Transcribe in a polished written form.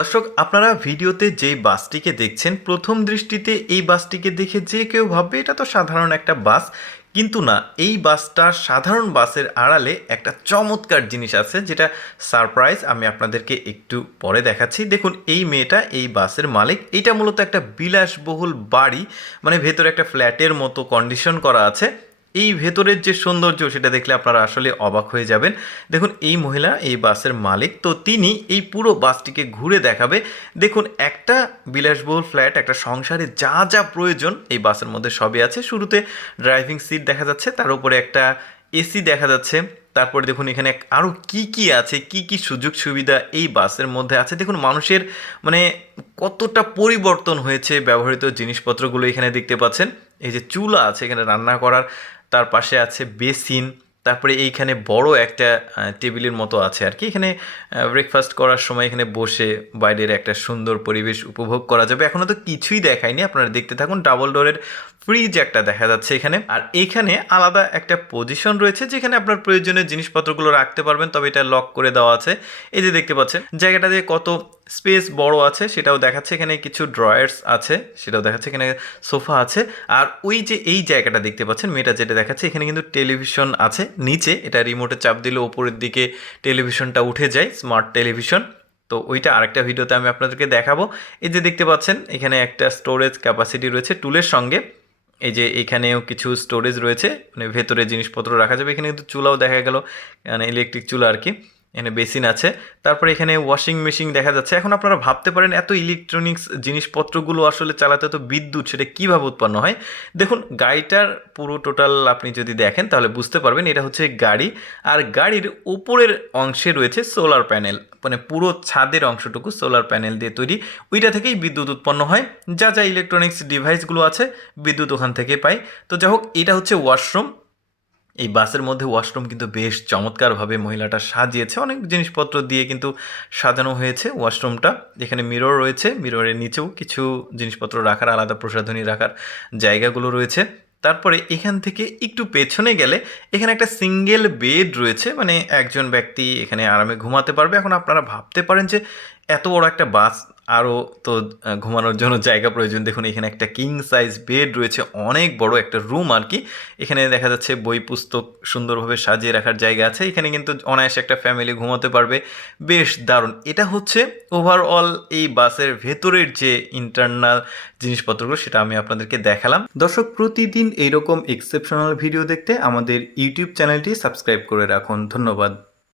দর্শক, আপনারা ভিডিওতে যেই বাসটিকে দেখছেন, প্রথম দৃষ্টিতে এই বাসটিকে দেখে যে কেউ ভাববে এটা তো সাধারণ একটা বাস। কিন্তু না, এই বাসটা সাধারণ বাসের আড়ালে একটা চমৎকার জিনিস আছে, যেটা সারপ্রাইজ। আমি আপনাদেরকে একটু পরে দেখাচ্ছি। দেখুন, এই মেয়েটা এই বাসের মালিক। এটা মূলত একটা বিলাসবহুল বাড়ি, মানে ভেতরে একটা ফ্ল্যাটের মতো কন্ডিশন করা আছে। এই ভেতরের যে সৌন্দর্য, সেটা দেখলে আপনারা আসলে অবাক হয়ে যাবেন। দেখুন, এই মহিলা এই বাসের মালিক, তো তিনি এই পুরো বাসটিকে ঘুরে দেখাবে। দেখুন, একটা বিলাসবহুল ফ্ল্যাট, একটা সংসারে যা যা প্রয়োজন এই বাসের মধ্যে সবই আছে। শুরুতে ড্রাইভিং সিট দেখা যাচ্ছে, তার উপরে একটা এসি দেখা যাচ্ছে। তারপরে দেখুন এখানে আরও কি কি আছে, কি কি সুযোগ সুবিধা এই বাসের মধ্যে আছে। দেখুন মানুষের মানে কতটা পরিবর্তন হয়েছে, ব্যবহৃত জিনিসপত্রগুলো এখানে দেখতে পাচ্ছেন। এই যে চুলা আছে এখানে রান্না করার, তার পাশে আছে বেসিন, তারপরে এইখানে বড় একটা টেবিলের মতো আছে আর কি। এখানে ব্রেকফাস্ট করার সময় এখানে বসে বাইরের একটা সুন্দর পরিবেশ উপভোগ করা যাবে। এখনও তো কিছুই দেখায়নি, আপনারা দেখতে থাকুন। ডাবল ডোরের ফ্রিজ একটা দেখা যাচ্ছে এখানে। আর এখানে আলাদা একটা পজিশন রয়েছে যেখানে আপনার প্রয়োজনীয় জিনিসপত্রগুলো রাখতে পারবেন, তবে এটা লক করে দেওয়া আছে। এই যে দেখতে পাচ্ছেন জায়গাটা যে কত স্পেস বড় আছে সেটাও দেখাচ্ছে। এখানে কিছু ড্রয়ার্স আছে সেটাও দেখাচ্ছে, এখানে সোফা আছে। আর ওই যে এই জায়গাটা দেখতে পাচ্ছেন, মেয়েটা যেটা দেখাচ্ছে, এখানে কিন্তু টেলিভিশন আছে নিচে। এটা রিমোটে চাপ দিলে ওপরের দিকে টেলিভিশনটা উঠে যায়, স্মার্ট টেলিভিশন। তো ওইটা আরেকটা ভিডিওতে আমি আপনাদেরকে দেখাবো। এই যে দেখতে পাচ্ছেন এখানে একটা স্টোরেজ ক্যাপাসিটি রয়েছে টুলের সঙ্গে। এই যে এখানেও কিছু স্টোরেজ রয়েছে, মানে ভেতরে জিনিসপত্র রাখা যাবে। এখানে কিন্তু চুলাও দেখা গেল, মানে ইলেকট্রিক চুলা আর কি। এখানে বেসিন আছে, তারপরে এখানে ওয়াশিং মেশিন দেখা যাচ্ছে। এখন আপনারা ভাবতে পারেন এত ইলেকট্রনিক্স জিনিসপত্রগুলো আসলে চালাতে তো বিদ্যুৎ, সেটা কীভাবে উৎপন্ন হয়। দেখুন গাড়িটার পুরো টোটাল আপনি যদি দেখেন তাহলে বুঝতে পারবেন এটা হচ্ছে গাড়ি। আর গাড়ির উপরের অংশে রয়েছে সোলার প্যানেল, মানে পুরো ছাদের অংশটুকু সোলার প্যানেল দিয়ে তৈরি। ওইটা থেকেই বিদ্যুৎ উৎপন্ন হয়। যা যা ইলেকট্রনিক্স ডিভাইসগুলো আছে বিদ্যুৎ ওখান থেকে পাই। তো যাই হোক, এটা হচ্ছে ওয়াশরুম। এই বাসের মধ্যে ওয়াশরুম কিন্তু বেশ চমৎকারভাবে মহিলাটা সাজিয়েছে, অনেক জিনিসপত্র দিয়ে কিন্তু সাজানো হয়েছে ওয়াশরুমটা। এখানে মিরর রয়েছে, মিররের নিচেও কিছু জিনিসপত্র রাখার, আলাদা প্রসাধনী রাখার জায়গাগুলো রয়েছে। তারপরে এখান থেকে একটু পেছনে গেলে এখানে একটা সিঙ্গেল বেড রয়েছে, মানে একজন ব্যক্তি এখানে আরামে ঘুমাতে পারবে। এখন আপনারা ভাবতে পারেন যে এত বড় একটা বাস, আরও তো ঘুমানোর জন্য জায়গা প্রয়োজন। দেখুন এখানে একটা কিং সাইজ বেড রয়েছে, অনেক বড় একটা রুম আর কি। এখানে দেখা যাচ্ছে বই পুস্তক সুন্দরভাবে সাজিয়ে রাখার জায়গা আছে। এখানে কিন্তু অনায়াসে একটা ফ্যামিলি ঘুমাতে পারবে। বেশ দারুণ। এটা হচ্ছে ওভারঅল এই বাসের ভেতরের যে ইন্টারনাল জিনিসপত্রগুলো, সেটা আমি আপনাদেরকে দেখালাম। দর্শক, প্রতিদিন এইরকম এক্সেপশনাল ভিডিও দেখতে আমাদের ইউটিউব চ্যানেলটি সাবস্ক্রাইব করে রাখুন। ধন্যবাদ।